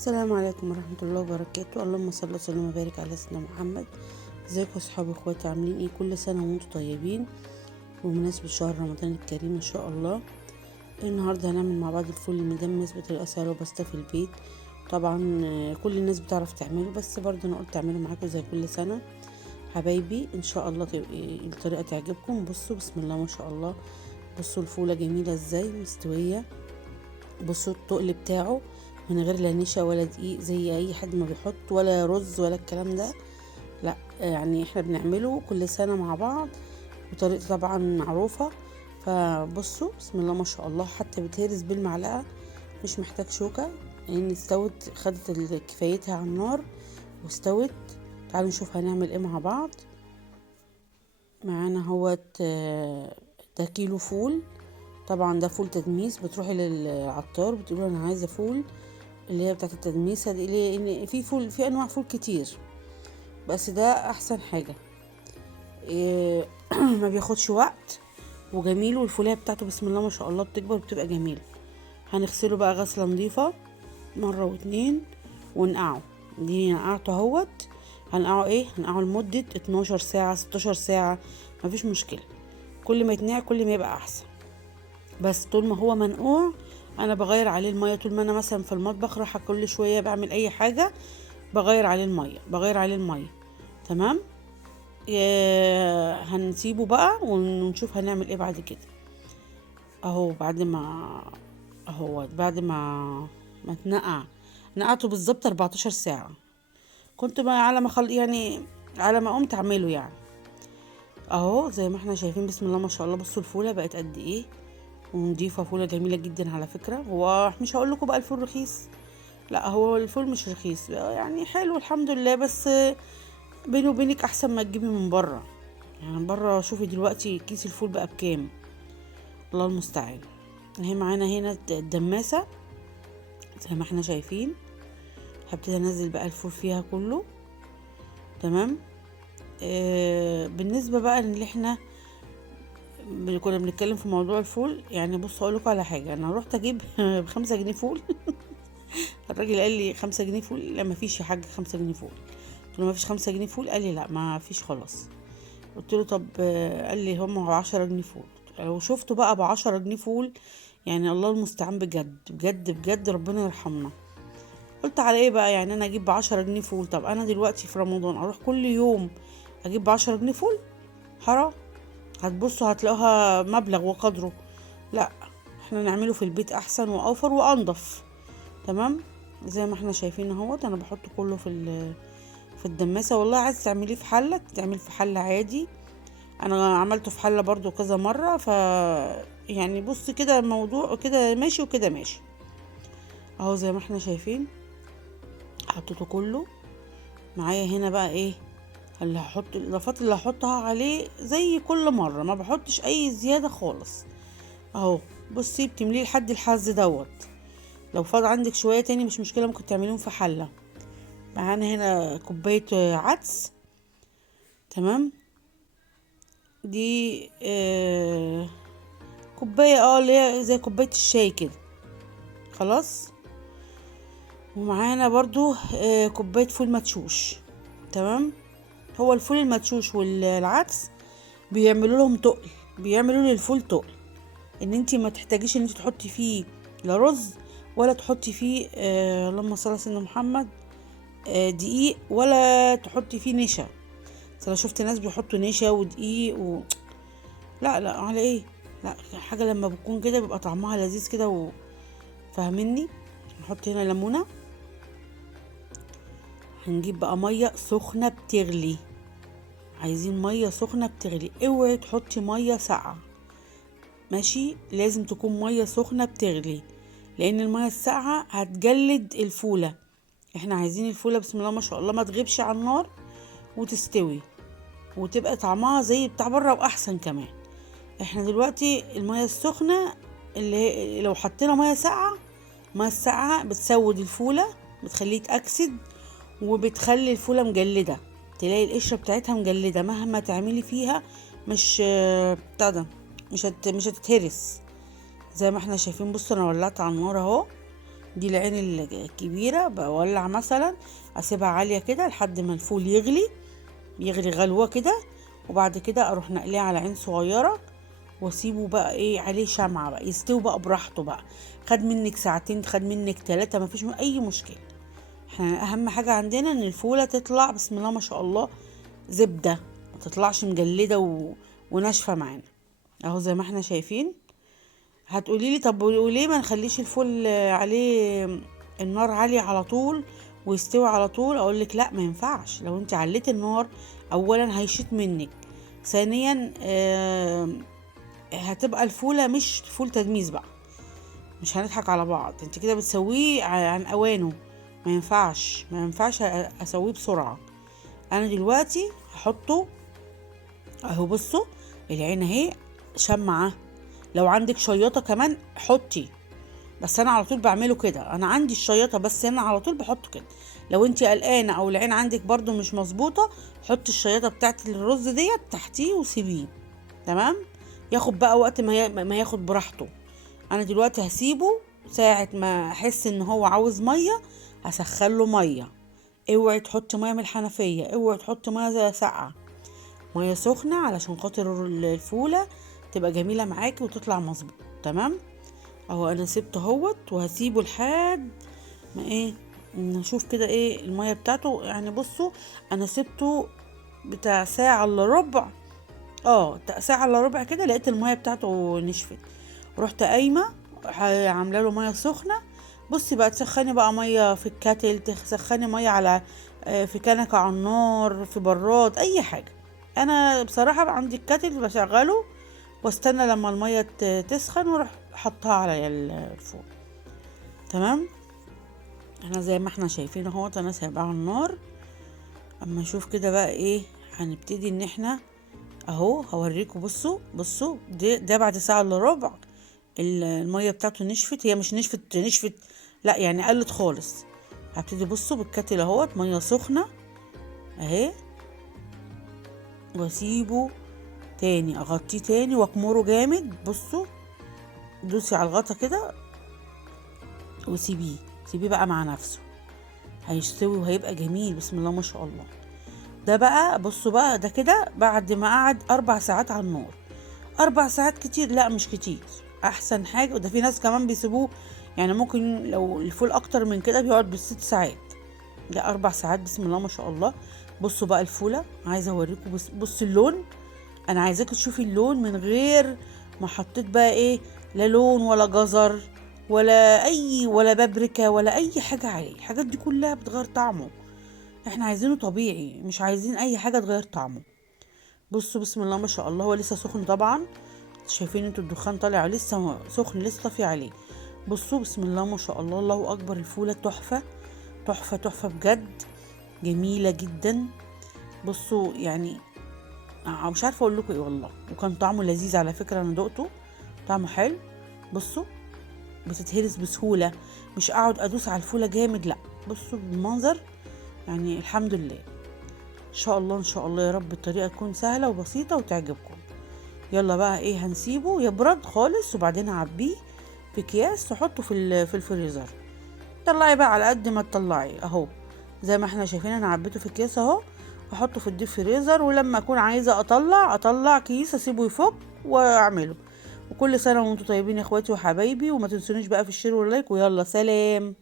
السلام عليكم ورحمة الله وبركاته. اللهم صل وسلم وبارك على سيدنا محمد. ازيكم اصحابي واخواتي، عاملين ايه؟ كل سنة وانتم طيبين بمناسبة شهر رمضان الكريم ان شاء الله. النهاردة هنعمل مع بعض الفول المدمس بطريقة سهلة وبسيطة في البيت. طبعا كل الناس بتعرف تعمله، بس برضه انا قلت اعمله معاكم زي كل سنة. حبايبي ان شاء الله الطريقة تعجبكم. بصوا بسم الله ما شاء الله، بصوا الفولة جميلة ازاي مستوية. بصوا التقل بتاعه من غير لا نشا ولا دقيق زي اي حد ما بيحط، ولا رز ولا الكلام ده. لا يعني احنا بنعمله كل سنة مع بعض، وطريقته طبعا معروفة. فبصوا بسم الله ما شاء الله، حتى بتهرس بالمعلقة، مش محتاج شوكة. يعني استوت، خدت كفايتها على النار واستوت. تعالوا نشوف هنعمل ايه مع بعض. معانا هوت ده كيلو فول. طبعا ده فول تدميس، بتروحي للعطار بتقولوا انا عايزه فول اللي هي بتاعت التدميسه دي، اللي في فول، في انواع فول كتير، بس ده احسن حاجه. إيه ما بياخدش وقت وجميل، والفوليه بتاعته بسم الله ما شاء الله بتكبر بتبقى جميله. هنغسله بقى غسله نظيفه مره واتنين ونقعه. دي نقعته اهوت. هنقعه ايه؟ هنقعه لمده 12 ساعه 16 ساعه، مفيش مشكله. كل ما يتنقع كل ما يبقى احسن. بس طول ما هو منقوع انا بغير عليه الميه. طول ما انا مثلا في المطبخ رايحه كل شويه بعمل اي حاجه بغير عليه الميه، بغير عليه الميه. تمام. هنسيبه بقى ونشوف هنعمل ايه بعد كده. اهو بعد ما اتنقع، نقعته بالظبط 14 ساعه. كنت بقى على ما يعني على ما قمت اعمله يعني. اهو زي ما احنا شايفين بسم الله ما شاء الله. بصوا الفوله بقت قد ايه ونضيفه، فوله جميله جدا على فكره. هو مش هقول لكم بقى الفول رخيص، لا هو الفول مش رخيص يعني، حلو الحمد لله. بس بيني وبينك احسن ما تجيبي من بره. يعني بره شوفي دلوقتي كيس الفول بقى بكام، الله المستعان. اهي معانا هنا الدماسه زي ما احنا شايفين. هبتدي انزل بقى الفول فيها كله. تمام. بالنسبه بقى اللي احنا كنا بنتكلم في موضوع الفول، يعني بص اقول لكم على حاجه. انا رحت اجيب ب5 جنيه فول. الراجل قال لي 5 جنيه فول؟ لا ما فيش يا حاج 5 جنيه فول. قلت له ما فيش 5 جنيه فول؟ قال لي لا ما فيش خلاص. قلت له طب قال لي هم 10 جنيه فول. لو شفته بقى ب10 جنيه فول، يعني الله المستعان، بجد بجد بجد ربنا يرحمنا. قلت على ايه بقى يعني انا اجيب ب10 جنيه فول؟ طب انا دلوقتي في رمضان اروح كل يوم اجيب ب10 جنيه فول؟ حرام. هتبصوا هتلاقوها مبلغ وقدره. لا احنا نعمله في البيت احسن واوفر وانضف. تمام. زي ما احنا شايفين اهوت، انا بحط كله في الدماسه. والله عايز تعمليه في حله تعمل في حله عادي. انا عملته في حله برضو كذا مره. يعني بص كده الموضوع كده ماشي وكده ماشي. اهو زي ما احنا شايفين حطيته كله. معايا هنا بقى ايه اللي هحط، الاضافات اللي هحطها عليه زي كل مره، ما بحطش اي زياده خالص. اهو بصي بتمليه لحد الحز دوت. لو فاض عندك شويه تاني مش مشكله، ممكن تعمليهم في حله. معانا هنا كوبايه عدس. تمام. دي كوبايه اللي هي زي كوبايه الشاي كده. خلاص. ومعانا برضو كوبايه فول مدشوش. تمام. هو الفول المدشوش والعدس بيعملوا لهم تقل، بيعملوا للفول تقل، ان انتي ما تحتاجيش ان انتي تحطي فيه لا رز ولا تحطي فيه اللهم صل على سيدنا محمد دقيق، ولا تحطي فيه نشا. بس انا شفت ناس بيحطوا نشا ودقيق لا لا على ايه. لا حاجه لما بتكون كده بيبقى طعمها لذيذ كده فاهمني. نحط هنا ليمونه. هنجيب بقى ميه سخنه بتغلي. عايزين ميه سخنه بتغلي، اوعي تحطي ميه ساقعه. ماشي، لازم تكون ميه سخنه بتغلي، لان الميه الساقعه هتجلد الفوله. احنا عايزين الفوله بسم الله ما شاء الله ما تغيبش على النار وتستوي، وتبقى طعمها زي بتاع بره واحسن كمان. احنا دلوقتي الميه السخنه اللي لو حطينا ميه ساقعه، الميه الساقعه بتسود الفوله، بتخليه يتاكسد، وبتخلي الفوله مجلده. تلاقي القشره بتاعتها مجلده مهما تعملي فيها، مش بتاع ده، مش هتتهرس. زي ما احنا شايفين. بصوا انا ولعت على النار اهو، دي العين الكبيرة بولع مثلا، اسيبها عالية كده لحد ما الفول يغلي غلوة كده، وبعد كده اروح نقليه على عين صغيرة، واسيبه بقى ايه عليه شمعة بقى يستوي بقى براحته بقى. خد منك ساعتين، خد منك 3، مفيش اي مشكلة. احنا اهم حاجة عندنا ان الفولة تطلع بسم الله ما شاء الله زبدة، ما تطلعش مجلدة وناشفة معانا. اهو زي ما احنا شايفين. هتقولي لي طب وليه ما نخليش الفول عليه النار عالية على طول ويستوي على طول؟ اقول لك لا، ما ينفعش. لو انت عليت النار اولا هيشيط منك، ثانيا هتبقى الفولة مش فول تدميس بقى، مش هنضحك على بعض. انت كده بتسويه عن اوانه، ما ينفعش اسويه بسرعة. انا دلوقتي هحطه اهو. بصوا العين اهي شمعة، لو عندك شياطة كمان حطي، بس انا على طول بعمله كده. انا عندي الشياطة بس انا على طول بحطه كده. لو انت قلقانة او العين عندك برضو مش مظبوطة، حطي الشياطة بتاعت الرز ديت تحتيه وسيبيه. تمام، ياخد بقى وقت ما ياخد براحته. انا دلوقتي هسيبه ساعة ما احس ان هو عاوز مية هسخله مية. اوعي تحطي مية من الحنفية، اوعي تحطي مية ساقعة، مية سخنة علشان خاطر الفولة تبقى جميلة معاكي وتطلع مظبوط. تمام، اهو انا سبته اهوت وهسيبه لحد ما ايه نشوف كده ايه المية بتاعته. يعني بصوا انا سبته بتاع ساعة الا ربع، ساعة الا ربع كده، لقيت المية بتاعته نشفت. رحت قايمة عامله له مية سخنة. بصي بقى تسخني بقى مية في الكاتل، تسخني مية على في كنكة على النار، في براد، اي حاجة. انا بصراحة عندي الكاتل بشغله واستنى لما المية تسخن واروح حطها على الفوق. تمام، احنا زي ما احنا شايفين اهوت انا سايباه على النار. اما نشوف كده بقى ايه هنبتدي ان احنا اهو هوريكم. بصوا ده بعد ساعة الا ربع المية بتاعته نشفت. هي مش نشفت لا، يعني قلت خالص. هبتدي بصوا بالكاتل اهوت مية سخنة اهي، واسيبه تاني، اغطيه تاني واكمره جامد. بصوا دوسي على الغطا كده سيبيه بقى مع نفسه، هيستوي وهيبقى جميل بسم الله ما شاء الله. ده بقى بصوا بقى ده كده بعد ما قعد 4 ساعات على النار. 4 ساعات كتير؟ لا مش كتير، احسن حاجة. وده في ناس كمان بيسيبوه، يعني ممكن لو الفول اكتر من كده بيقعد بال6 ساعات. ده 4 ساعات بسم الله ما شاء الله. بصوا بقى الفولة، عايزة اوريكم بصوا اللون. انا عايزاكم تشوفي اللون من غير ما حطيت بقى ايه، لا لون ولا جزر ولا بابريكا ولا اي حاجة عليه. الحاجات دي كلها بتغير طعمه، احنا عايزينه طبيعي، مش عايزين اي حاجة تغير طعمه. بصوا بسم الله ما شاء الله، هو لسه سخن طبعا، شايفين انتوا الدخان طالع لسه سخن، لسه طافي عليه. بصوا بسم الله ما شاء الله، الله اكبر. الفولة تحفة تحفة تحفة بجد، جميلة جدا. بصوا يعني مش عارفة اقول لكم ايه والله. وكان طعمه لذيذ على فكرة، انا دقته طعمه حلو. بصوا بتتهرس بسهولة، مش اقعد ادوس على الفولة جامد لا. بصوا بالمنظر، يعني الحمد لله. ان شاء الله ان شاء الله يا رب الطريقة تكون سهلة وبسيطة وتعجبكم. يلا بقى ايه هنسيبه يبرد خالص وبعدين اعبيه في اكياس تحطه في الفريزر. طلعي بقى على قد ما تطلعي اهو، زي ما احنا شايفين انا عبيته في اكياس اهو، احطه في الديب فريزر. ولما اكون عايزه اطلع كيس اسيبه يفك واعمله. وكل سنه وانتم طيبين يا اخواتي وحبايبي، وما تنسونيش بقى في الشير واللايك. ويلا سلام.